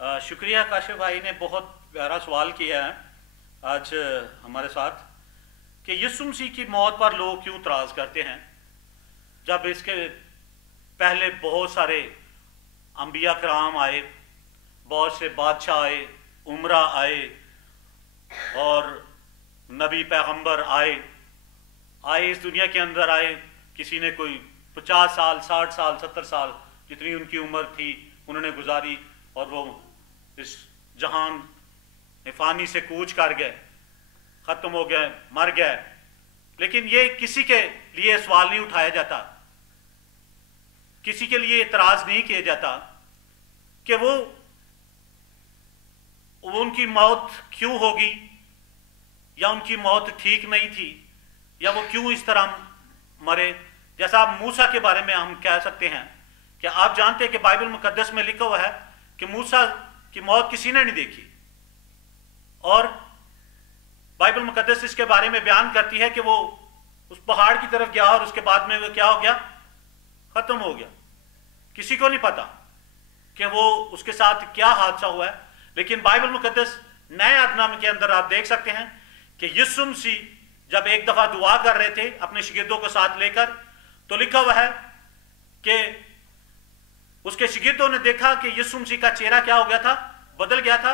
शुक्रिया काशिफ भाई ने बहुत प्यारा सवाल किया है आज हमारे साथ कि यीशु मसीह की मौत पर लोग क्यों इतराज़ करते हैं, जब इसके पहले बहुत सारे अंबिया कराम आए, बहुत से बादशाह आए, उमरा आए और नबी पैगंबर आए इस दुनिया के अंदर आए। किसी ने कोई 50 साल 60 साल 70 साल जितनी उनकी उम्र थी उन्होंने गुजारी और वो इस जहान फ़ानी से कूच कर गए, ख़त्म हो गए, मर गए। लेकिन ये किसी के लिए सवाल नहीं उठाया जाता, किसी के लिए इतराज़ नहीं किया जाता कि वो उनकी मौत क्यों होगी, या उनकी मौत ठीक नहीं थी, या वो क्यों इस तरह मरे। जैसा मूसा के बारे में हम कह सकते हैं कि आप जानते हैं कि बाइबल मुकद्दस में लिखा हुआ है कि मूसा की मौत किसी ने नहीं देखी, और बाइबल मुकद्दस इसके बारे में बयान करती है कि वो उस पहाड़ की तरफ गया और उसके बाद में वो क्या हो गया, खत्म हो गया। किसी को नहीं पता कि वो उसके साथ क्या हादसा हुआ है। लेकिन बाइबल मुकद्दस नए अहदनामे के अंदर आप देख सकते हैं कि यीशु मसीह जब एक दफा दुआ कर रहे थे अपने शागिर्दों को साथ लेकर, तो लिखा हुआ है कि उसके शागिर्दों ने देखा कि यीशु मसीह का चेहरा क्या हो गया था, बदल गया था,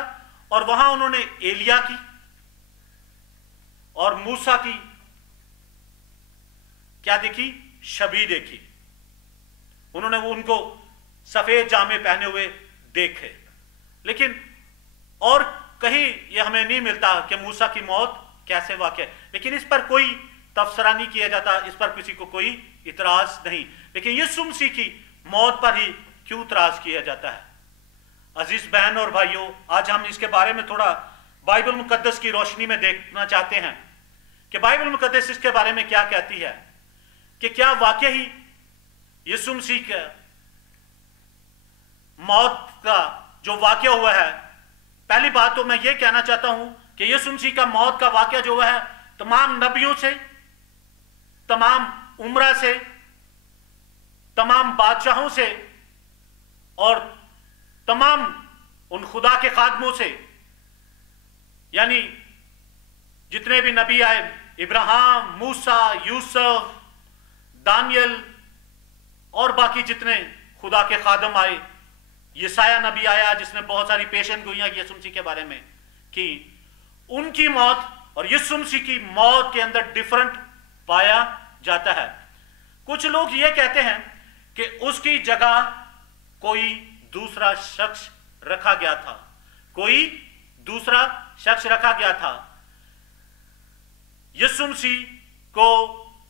और वहां उन्होंने एलिया की और मूसा की क्या देखी, छवि देखी। उन्होंने वो उनको सफेद जामे पहने हुए देखे। लेकिन और कहीं ये हमें नहीं मिलता कि मूसा की मौत कैसे वाक़ है, लेकिन इस पर कोई तबसरा नहीं किया जाता, इस पर किसी को कोई इतराज नहीं। लेकिन यीशु मसीह की मौत पर ही क्यों इतराज किया जाता है। अजीज बहन और भाइयों, आज हम इसके बारे में थोड़ा बाइबल मुकद्दस की रोशनी में देखना चाहते हैं कि बाइबल मुकद्दस इसके बारे में क्या कहती है, कि क्या वाकई ही यीशु मसीह का मौत का जो वाकया हुआ है। पहली बात तो मैं ये कहना चाहता हूं कि यीशु मसीह का मौत का वाकया जो हुआ है तमाम नबियों से, तमाम उमरा से, तमाम बादशाहों से और तमाम उन खुदा के खादमों से, यानी जितने भी नबी आए, इब्राहिम, मूसा, यूसुफ, दानियल और बाकी जितने खुदा के खादम आए, यसाया नबी आया जिसने बहुत सारी पेशन गोइयां यीशु मसीह के बारे में की, उनकी मौत और यीशु मसीह की मौत के अंदर डिफरेंट पाया जाता है। कुछ लोग ये कहते हैं कि उसकी जगह कोई दूसरा शख्स रखा गया था, कोई दूसरा शख्स रखा गया था, यीशु मसीह को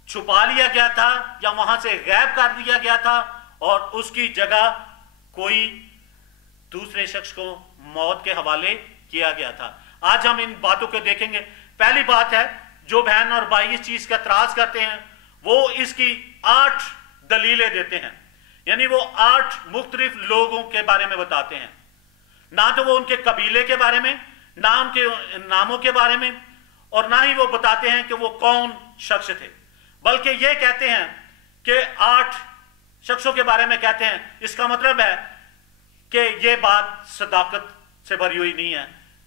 छुपा लिया गया था या वहां से गायब कर दिया गया था और उसकी जगह कोई दूसरे शख्स को मौत के हवाले किया गया था। आज हम इन बातों को देखेंगे। पहली बात है, जो बहन और भाई इस चीज का एतराज करते हैं वो इसकी 8 दलीलें देते हैं, यानी वो 8 मुख्तलिफ लोगों के बारे में बताते हैं। ना तो वो उनके कबीले के बारे में, ना उनके नामों के बारे में, और ना ही वो बताते हैं कि वो कौन शख्स थे, बल्कि ये कहते हैं कि 8 शख्सों के बारे में कहते हैं। इसका मतलब है कि ये बात सदाकत से भरी हुई नहीं है,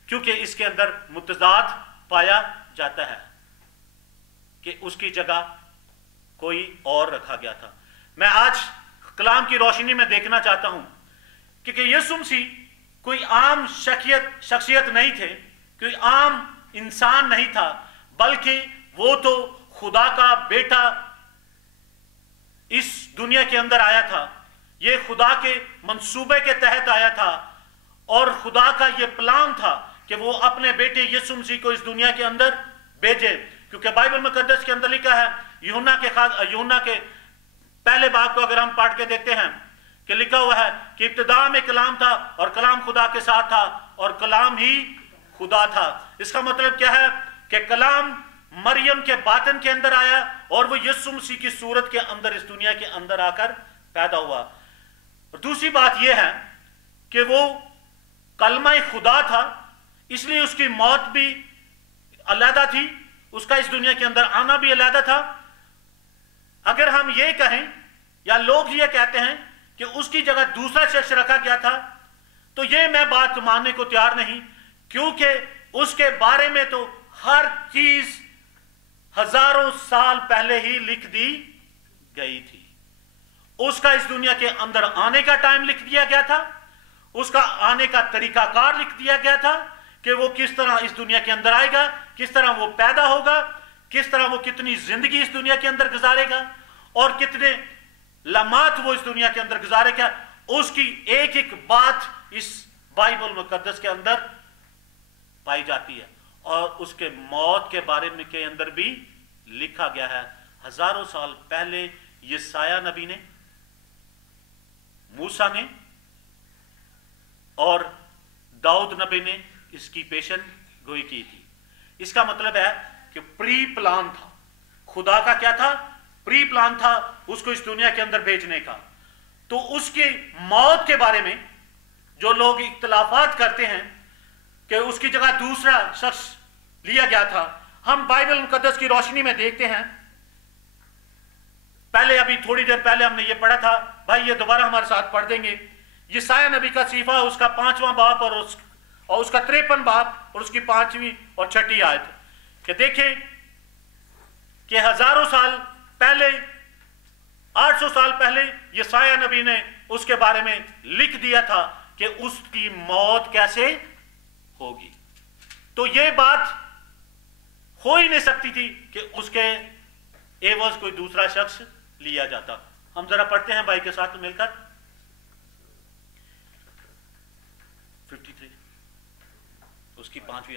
क्योंकि इसके अंदर मुतजाद पाया जाता है कि उसकी जगह कोई और रखा गया था। मैं आज कलाम की रोशनी में देखना चाहता हूं क्योंकि यीशु मसीह कोई आम शख्सियत नहीं थे, कोई आम इंसान नहीं था, बल्कि वो तो खुदा का बेटा इस दुनिया के अंदर आया था। ये खुदा के मंसूबे के तहत आया था और खुदा का ये प्लान था कि वो अपने बेटे यीशु मसीह को इस दुनिया के अंदर भेजे। क्योंकि बाइबल मुकद्दस के अंदर लिखा है, यूहन्ना के पहले बाब को अगर हम पढ़ के देखते हैं कि लिखा हुआ है कि इब्तिदा में कलाम था और कलाम खुदा के साथ था और कलाम ही खुदा था। इसका मतलब क्या है कि कलाम मरियम के बातन के अंदर आया और वो यीशु मसीह की सूरत के अंदर इस दुनिया के अंदर आकर पैदा हुआ। और दूसरी बात यह है कि वो कलमा खुदा था, इसलिए उसकी मौत भी अलहदा थी, उसका इस दुनिया के अंदर आना भी अलहदा था। अगर हम ये कहें या लोग ये कहते हैं कि उसकी जगह दूसरा शख्स रखा गया था, तो ये मैं बात मानने को तैयार नहीं, क्योंकि उसके बारे में तो हर चीज हजारों साल पहले ही लिख दी गई थी। उसका इस दुनिया के अंदर आने का टाइम लिख दिया गया था, उसका आने का तरीकाकार लिख दिया गया था कि वो किस तरह इस दुनिया के अंदर आएगा, किस तरह वो पैदा होगा, किस तरह वो कितनी जिंदगी इस दुनिया के अंदर गुजारेगा और कितने लम्हात वो इस दुनिया के अंदर गुजारेगा। उसकी एक एक बात इस बाइबल मुकद्दस के अंदर पाई जाती है और उसके मौत के बारे में के अंदर भी लिखा गया है। हजारों साल पहले यशायाह नबी ने, मूसा ने और दाऊद नबी ने इसकी पेशन गोई की थी। इसका मतलब है कि प्री प्लान था, खुदा का क्या था, प्री प्लान था उसको इस दुनिया के अंदर भेजने का। तो उसकी मौत के बारे में जो लोग इख्तिलाफात करते हैं कि उसकी जगह दूसरा शख्स लिया गया था, हम बाइबल मुकद्दस की रोशनी में देखते हैं। पहले अभी थोड़ी देर पहले हमने ये पढ़ा था, भाई ये दोबारा हमारे साथ पढ़ देंगे। यशायाह नबी का सीफा, उसका 5वां बाप और उसका 53 बाप और उसकी 5वीं और 6ठी आयत कि देखें कि हजारों साल पहले, 800 साल पहले यशायाह नबी ने उसके बारे में लिख दिया था कि उसकी मौत कैसे होगी। तो यह बात हो ही नहीं सकती थी कि उसके एवज कोई दूसरा शख्स लिया जाता। हम जरा पढ़ते हैं भाई के साथ मिलकर 53 उसकी 5वीं